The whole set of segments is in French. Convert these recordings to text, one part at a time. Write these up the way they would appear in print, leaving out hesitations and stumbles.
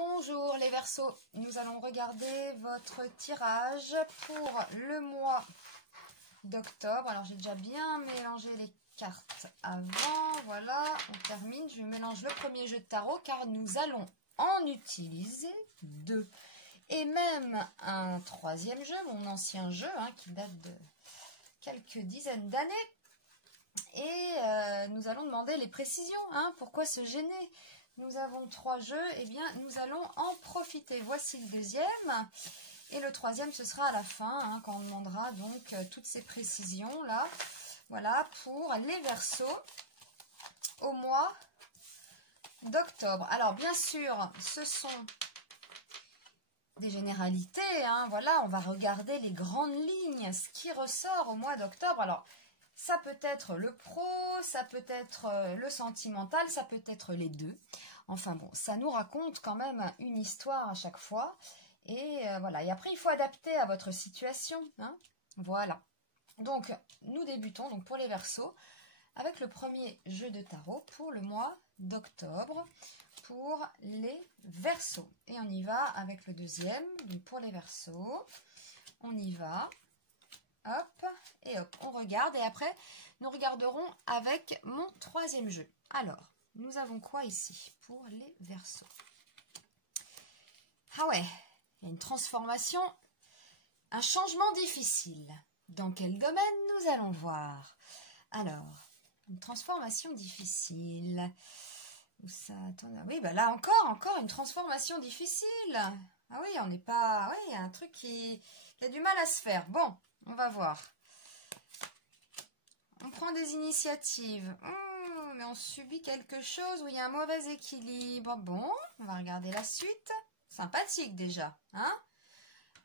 Bonjour les Verseaux, nous allons regarder votre tirage pour le mois d'octobre. Alors j'ai déjà bien mélangé les cartes avant, voilà, on termine. Je mélange le premier jeu de tarot car nous allons en utiliser deux. Et même un troisième jeu, mon ancien jeu, qui date de quelques dizaines d'années. Et nous allons demander les précisions, pourquoi se gêner? Nous avons 3 jeux, et bien nous allons en profiter. Voici le deuxième. Et le troisième, ce sera à la fin, quand on demandera donc toutes ces précisions-là. Voilà, pour les Verseaux au mois d'octobre. Alors, bien sûr, ce sont des généralités, voilà, on va regarder les grandes lignes, ce qui ressort au mois d'octobre. Alors, ça peut être le pro, ça peut être le sentimental, ça peut être les deux. Enfin bon, ça nous raconte quand même une histoire à chaque fois. Et voilà, et après il faut adapter à votre situation. Voilà. Donc, nous débutons donc pour les Verseaux avec le premier jeu de tarot pour le mois d'octobre pour les Verseaux. Et on y va avec le deuxième, donc pour les Verseaux. On y va. Hop, et hop, on regarde. Et après, nous regarderons avec mon troisième jeu. Alors, nous avons quoi ici pour les Verseaux? Ah ouais, il y a une transformation, un changement difficile. Dans quel domaine nous allons voir? Alors, une transformation difficile. Où ça? Attends, oui, bah là encore une transformation difficile. Ah oui, on n'est pas... Oui, il y a un truc qui a du mal à se faire. Bon, on va voir. On prend des initiatives. Mais on subit quelque chose où il y a un mauvais équilibre. Bon, on va regarder la suite. Sympathique déjà, Ah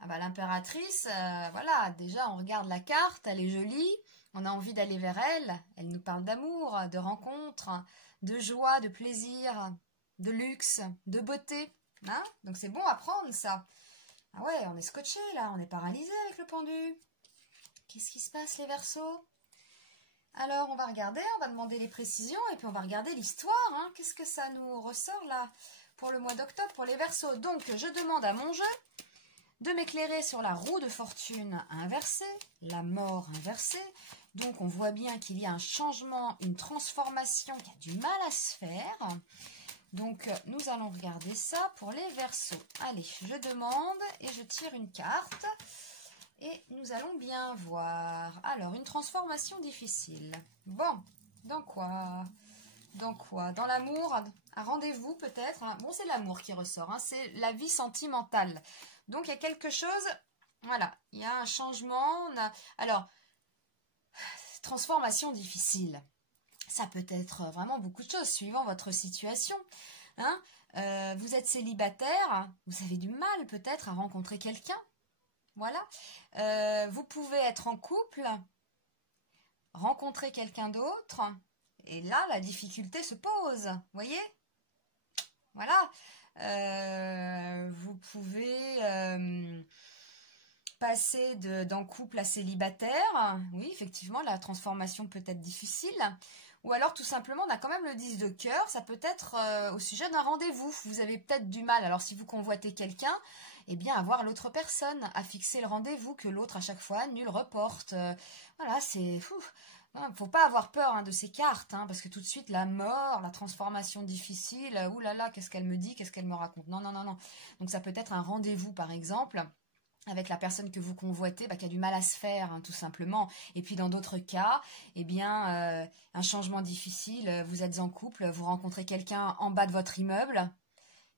bah l'impératrice, voilà, déjà on regarde la carte, elle est jolie. On a envie d'aller vers elle. Elle nous parle d'amour, de rencontres, de joie, de plaisir, de luxe, de beauté. Donc c'est bon à prendre ça. Ah ouais, on est scotché là, on est paralysé avec le pendu. Qu'est-ce qui se passe les Verseaux? Alors on va regarder, on va demander les précisions et puis on va regarder l'histoire. Qu'est-ce que ça nous ressort là pour le mois d'octobre pour les Verseaux? Donc je demande à mon jeu de m'éclairer sur la roue de fortune inversée, la mort inversée. Donc on voit bien qu'il y a un changement, une transformation qui a du mal à se faire. Donc nous allons regarder ça pour les Verseaux. Allez, je demande et je tire une carte. Et nous allons bien voir. Alors, une transformation difficile. Bon, dans quoi? Dans quoi? Dans l'amour? Un rendez-vous peut-être? Bon, c'est l'amour qui ressort. C'est la vie sentimentale. Donc, il y a quelque chose... Voilà, il y a un changement. Alors, transformation difficile. Ça peut être vraiment beaucoup de choses, suivant votre situation. Vous êtes célibataire, vous avez du mal peut-être à rencontrer quelqu'un. Voilà. Vous pouvez être en couple, rencontrer quelqu'un d'autre, et là, la difficulté se pose. Voyez? Voilà. Vous pouvez passer d'un couple à célibataire. Oui, effectivement, la transformation peut être difficile. Ou alors, tout simplement, on a quand même le 10 de cœur. Ça peut être au sujet d'un rendez-vous. Vous avez peut-être du mal. Alors, si vous convoitez quelqu'un, eh bien, à voir l'autre personne, à fixer le rendez-vous que l'autre, à chaque fois, annule, reporte. Voilà, c'est... Il ne faut pas avoir peur de ces cartes, parce que tout de suite, la mort, la transformation difficile, oulala, qu'est-ce qu'elle me dit, qu'est-ce qu'elle me raconte? Non, non, non, non. Donc, ça peut être un rendez-vous, par exemple, avec la personne que vous convoitez, qui a du mal à se faire, tout simplement. Et puis dans d'autres cas, eh bien, un changement difficile, vous êtes en couple, vous rencontrez quelqu'un en bas de votre immeuble,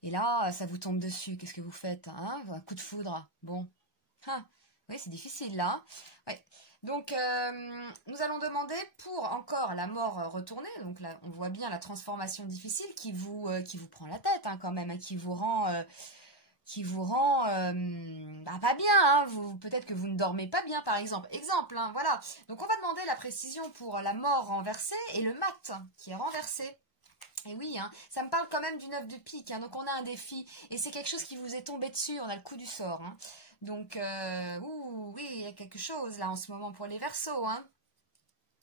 et là, ça vous tombe dessus. Qu'est-ce que vous faites? Un coup de foudre. Bon. Oui, c'est difficile, là. Ouais. Donc, nous allons demander pour encore la mort retournée. Donc là, on voit bien la transformation difficile qui vous prend la tête, quand même, qui vous rend... pas bien, peut-être que vous ne dormez pas bien par exemple, voilà. Donc on va demander la précision pour la mort renversée et le mat qui est renversé. Et oui, ça me parle quand même du 9 de pique, donc on a un défi et c'est quelque chose qui vous est tombé dessus, on a le coup du sort. Donc, oui, il y a quelque chose là en ce moment pour les Verseaux.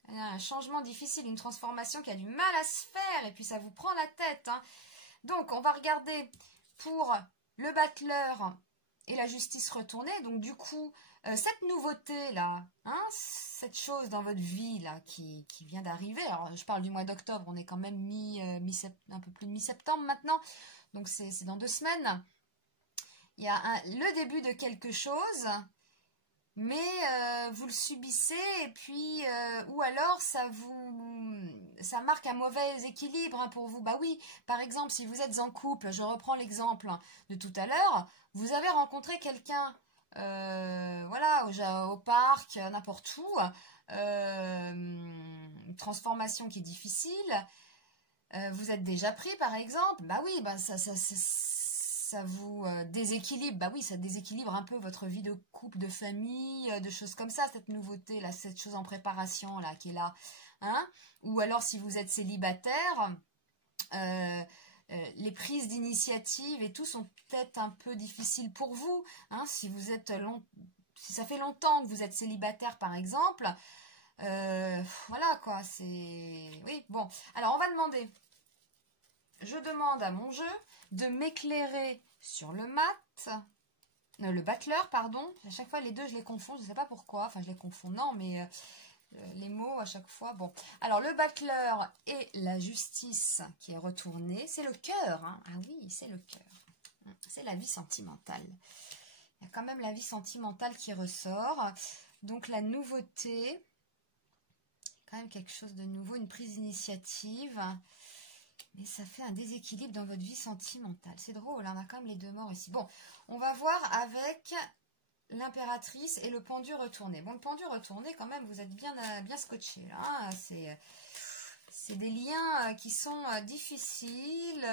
Il y a un changement difficile, une transformation qui a du mal à se faire et puis ça vous prend la tête. Donc on va regarder pour le battleur et la justice retournée, donc du coup, cette nouveauté-là, hein, cette chose dans votre vie là qui vient d'arriver, alors je parle du mois d'octobre, on est quand même un peu plus de mi-septembre maintenant, donc c'est dans 2 semaines, il y a le début de quelque chose, mais vous le subissez et puis ou alors ça marque un mauvais équilibre hein, pour vous. Bah oui, par exemple, si vous êtes en couple, je reprends l'exemple de tout à l'heure, vous avez rencontré quelqu'un, voilà, au parc, n'importe où, une transformation qui est difficile. Vous êtes déjà pris, par exemple, bah oui, bah ça vous déséquilibre, bah oui, ça déséquilibre un peu votre vie de couple, de famille, de choses comme ça, cette nouveauté là, cette chose en préparation là, qui est là, hein. Ou alors si vous êtes célibataire, les prises d'initiative et tout sont peut-être un peu difficiles pour vous, hein. Si ça fait longtemps que vous êtes célibataire par exemple, voilà quoi, c'est... Oui, bon, alors on va demander... Je demande à mon jeu de m'éclairer sur le le battleur, pardon. À chaque fois, les deux, je les confonds. Je ne sais pas pourquoi. Enfin, je les confonds, non, mais les mots, à chaque fois. Bon. Alors, le battleur et la justice qui est retournée, c'est le cœur. Hein. Ah oui, c'est le cœur. C'est la vie sentimentale. Il y a quand même la vie sentimentale qui ressort. Donc, la nouveauté, quand même quelque chose de nouveau, une prise d'initiative. Mais ça fait un déséquilibre dans votre vie sentimentale. C'est drôle, hein, on a quand même les 2 morts ici. Bon, on va voir avec l'impératrice et le pendu retourné. Bon, le pendu retourné, quand même, vous êtes bien scotché. Hein, c'est des liens qui sont difficiles.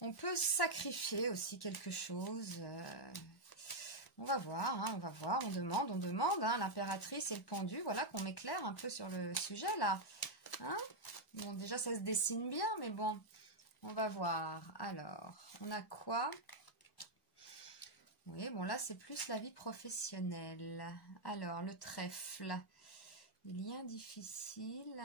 On peut sacrifier aussi quelque chose. On va voir, hein, on demande. Hein, l'impératrice et le pendu, voilà, qu'on m'éclaire un peu sur le sujet, là. Hein? Bon, déjà, ça se dessine bien, mais bon, on va voir. Alors, on a quoi? Oui, bon, là, c'est plus la vie professionnelle. Alors, le trèfle. Des liens difficiles.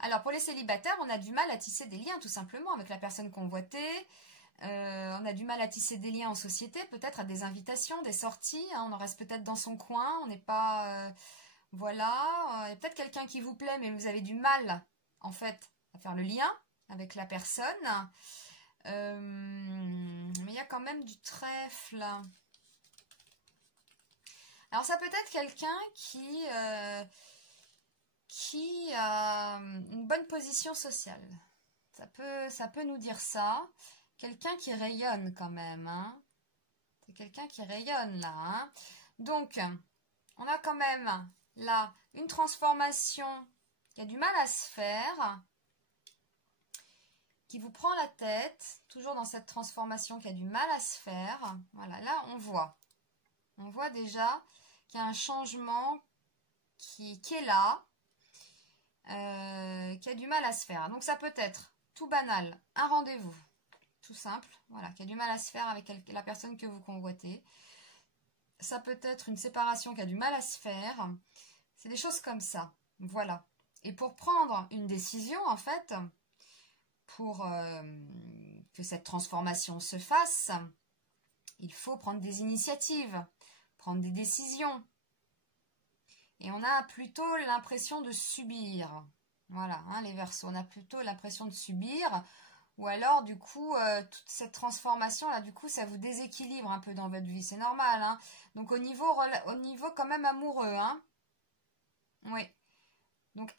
Alors, pour les célibataires, on a du mal à tisser des liens, tout simplement, avec la personne convoitée. On a du mal à tisser des liens en société, peut-être à des invitations, des sorties. Hein, on en reste peut-être dans son coin, on n'est pas... voilà, il y a peut-être quelqu'un qui vous plaît, mais vous avez du mal, en fait, à faire le lien avec la personne. Mais il y a quand même du trèfle. Alors, ça peut être quelqu'un qui a une bonne position sociale. Ça peut nous dire ça. Quelqu'un qui rayonne quand même. Hein. C'est quelqu'un qui rayonne là. Hein. Donc, on a quand même là une transformation qui a du mal à se faire, qui vous prend la tête, toujours dans cette transformation qui a du mal à se faire. Voilà, là on voit déjà qu'il y a un changement qui est là, qui a du mal à se faire. Donc ça peut être tout banal, un rendez-vous, tout simple, voilà, qui a du mal à se faire avec la personne que vous convoitez. Ça peut être une séparation qui a du mal à se faire. C'est des choses comme ça, voilà. Et pour prendre une décision, en fait, pour que cette transformation se fasse, il faut prendre des initiatives, prendre des décisions. Et on a plutôt l'impression de subir. Voilà, hein, les Verseaux, on a plutôt l'impression de subir. Ou alors, du coup, toute cette transformation-là, du coup, ça vous déséquilibre un peu dans votre vie. C'est normal, hein. Donc, au niveau quand même amoureux, hein. Oui. Donc,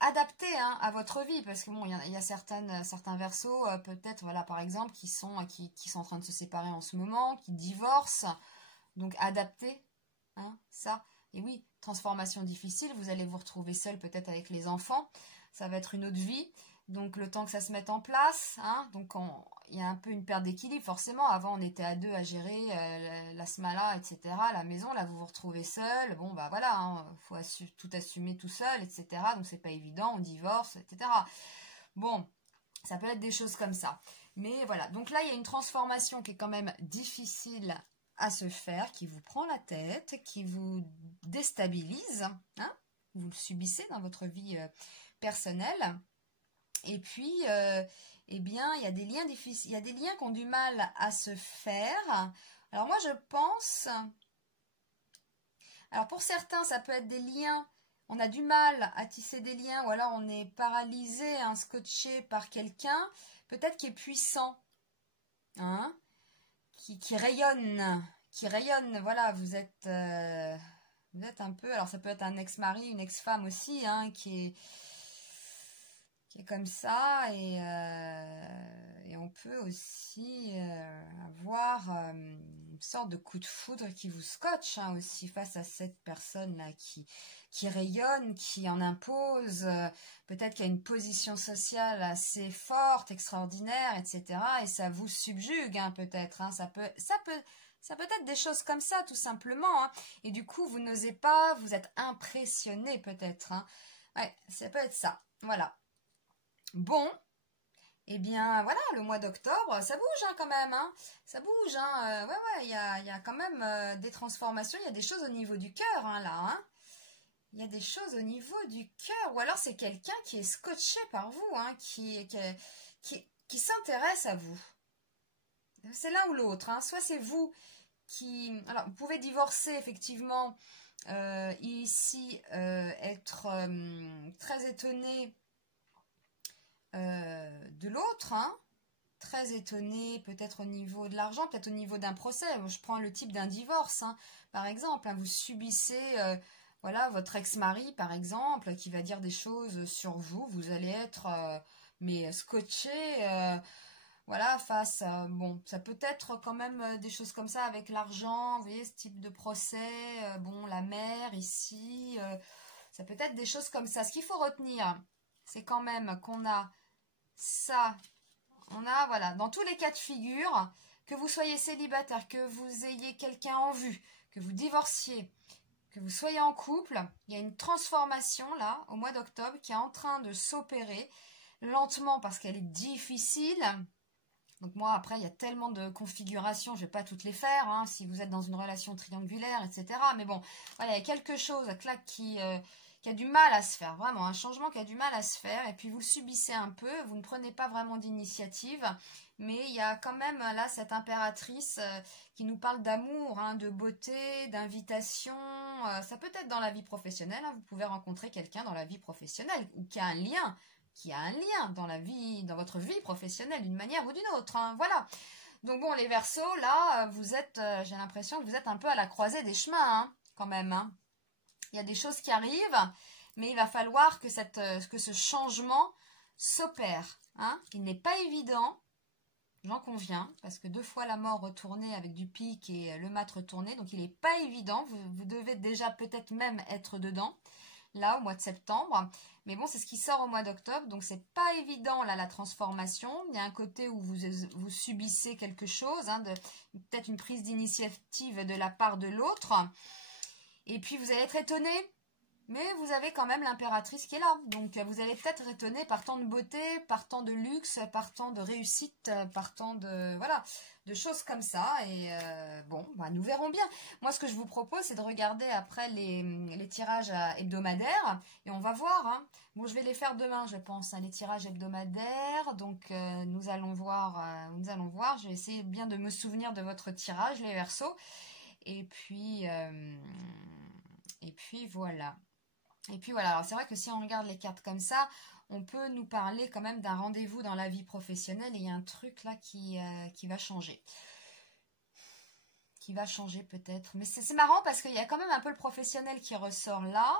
adaptez hein, à votre vie. Parce que, bon, il y a certains Verseaux, peut-être, voilà, par exemple, qui sont en train de se séparer en ce moment, qui divorcent. Donc, adaptez, hein, ça. Et oui, transformation difficile, vous allez vous retrouver seul peut-être avec les enfants. Ça va être une autre vie. Donc, le temps que ça se mette en place, hein, donc il y a un peu une perte d'équilibre, forcément. Avant, on était à 2 à gérer la smala, etc. La maison, là, vous vous retrouvez seul. Bon, bah voilà, hein, faut tout assumer tout seul, etc. Donc, c'est pas évident, on divorce, etc. Bon, ça peut être des choses comme ça. Mais voilà, donc là, il y a une transformation qui est quand même difficile à se faire, qui vous prend la tête, qui vous déstabilise, hein. vous le subissez dans votre vie personnelle. Et puis, eh bien, il y a des liens difficiles, il y a des liens qui ont du mal à se faire. Alors moi, je pense... Alors pour certains, ça peut être des liens, on a du mal à tisser des liens, ou alors on est paralysé, hein, scotché par quelqu'un, peut-être qui est puissant, hein, qui rayonne, voilà, vous êtes un peu, alors ça peut être un ex-mari, une ex-femme aussi, hein, qui est comme ça, et on peut aussi avoir une sorte de coup de foudre qui vous scotche, hein, aussi face à cette personne-là qui rayonne, qui en impose, peut-être qu'il y a une position sociale assez forte, extraordinaire, etc. Et ça vous subjugue, hein, peut-être, hein, ça peut être des choses comme ça, tout simplement, hein. Et du coup, vous n'osez pas, vous êtes impressionné, peut-être, hein. Ouais, ça peut être ça, voilà. Bon, eh bien, voilà, le mois d'octobre, ça bouge, hein, quand même, hein. Ça bouge, hein. Ouais, il y a quand même des transformations, il y a des choses au niveau du cœur, hein, là, hein. Il y a des choses au niveau du cœur, ou alors c'est quelqu'un qui est scotché par vous, hein, qui s'intéresse à vous. C'est l'un ou l'autre, hein. Soit c'est vous qui... Alors, vous pouvez divorcer, effectivement, ici, être très étonné de l'autre, hein. Très étonné, peut-être au niveau de l'argent, peut-être au niveau d'un procès. Je prends le type d'un divorce, hein, par exemple, hein, vous subissez... voilà, votre ex-mari, par exemple, qui va dire des choses sur vous, vous allez être, mais scotché, voilà, face à, bon, ça peut être quand même des choses comme ça avec l'argent, vous voyez, ce type de procès, bon, la mère ici, ça peut être des choses comme ça. Ce qu'il faut retenir, c'est quand même qu'on a ça, on a, voilà, dans tous les cas de figure, que vous soyez célibataire, que vous ayez quelqu'un en vue, que vous divorciez, que vous soyez en couple, il y a une transformation là, au mois d'octobre, qui est en train de s'opérer, lentement parce qu'elle est difficile. Donc moi, après, il y a tellement de configurations, je ne vais pas toutes les faire, hein, si vous êtes dans une relation triangulaire, etc. Mais bon, voilà, il y a quelque chose là, qui a du mal à se faire, vraiment, un changement qui a du mal à se faire, et puis vous le subissez un peu, vous ne prenez pas vraiment d'initiative, mais il y a quand même là cette impératrice qui nous parle d'amour, hein, de beauté, d'invitation, ça peut être dans la vie professionnelle, hein, vous pouvez rencontrer quelqu'un dans la vie professionnelle, ou qui a un lien dans la vie, dans votre vie professionnelle d'une manière ou d'une autre, hein, voilà. Donc bon, les Verseaux, là, vous êtes, j'ai l'impression que vous êtes un peu à la croisée des chemins, hein, quand même, hein. Il y a des choses qui arrivent, mais il va falloir que ce changement s'opère, hein. Il n'est pas évident, j'en conviens, parce que 2 fois la mort retournée avec du pic et le mat retourné, donc il n'est pas évident, vous devez déjà peut-être même être dedans, là, au mois de septembre. Mais bon, c'est ce qui sort au mois d'octobre, donc c'est pas évident, là, la transformation. Il y a un côté où vous subissez quelque chose, hein, peut-être une prise d'initiative de la part de l'autre. Et puis, vous allez être étonné, mais vous avez quand même l'impératrice qui est là. Donc, vous allez peut-être être étonné par tant de beauté, par tant de luxe, par tant de réussite, par tant de... Voilà, de choses comme ça. Et bon, bah, nous verrons bien. Moi, ce que je vous propose, c'est de regarder après les tirages hebdomadaires. Et on va voir, hein. Bon, je vais les faire demain, je pense, hein, les tirages hebdomadaires. Donc, nous allons voir. Je vais essayer bien de me souvenir de votre tirage, les Verseaux. Et puis voilà. Et puis voilà, alors c'est vrai que si on regarde les cartes comme ça, on peut nous parler quand même d'un rendez-vous dans la vie professionnelle, et il y a un truc là qui va changer. Qui va changer peut-être. Mais c'est marrant parce qu'il y a quand même un peu le professionnel qui ressort là.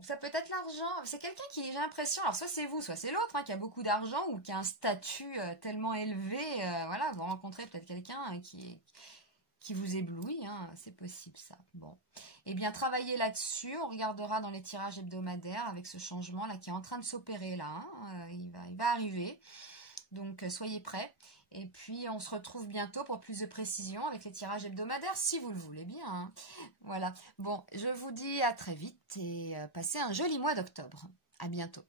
Ça peut être l'argent. C'est quelqu'un qui, j'ai l'impression, alors soit c'est vous, soit c'est l'autre, hein, qui a beaucoup d'argent ou qui a un statut tellement élevé. Voilà, vous rencontrez peut-être quelqu'un qui vous éblouit, hein, c'est possible ça. Bon, eh bien travaillez là-dessus, on regardera dans les tirages hebdomadaires avec ce changement là qui est en train de s'opérer là, hein, il va arriver, donc soyez prêts. Et puis on se retrouve bientôt pour plus de précision avec les tirages hebdomadaires si vous le voulez bien, hein. Voilà, bon, je vous dis à très vite et passez un joli mois d'octobre. À bientôt.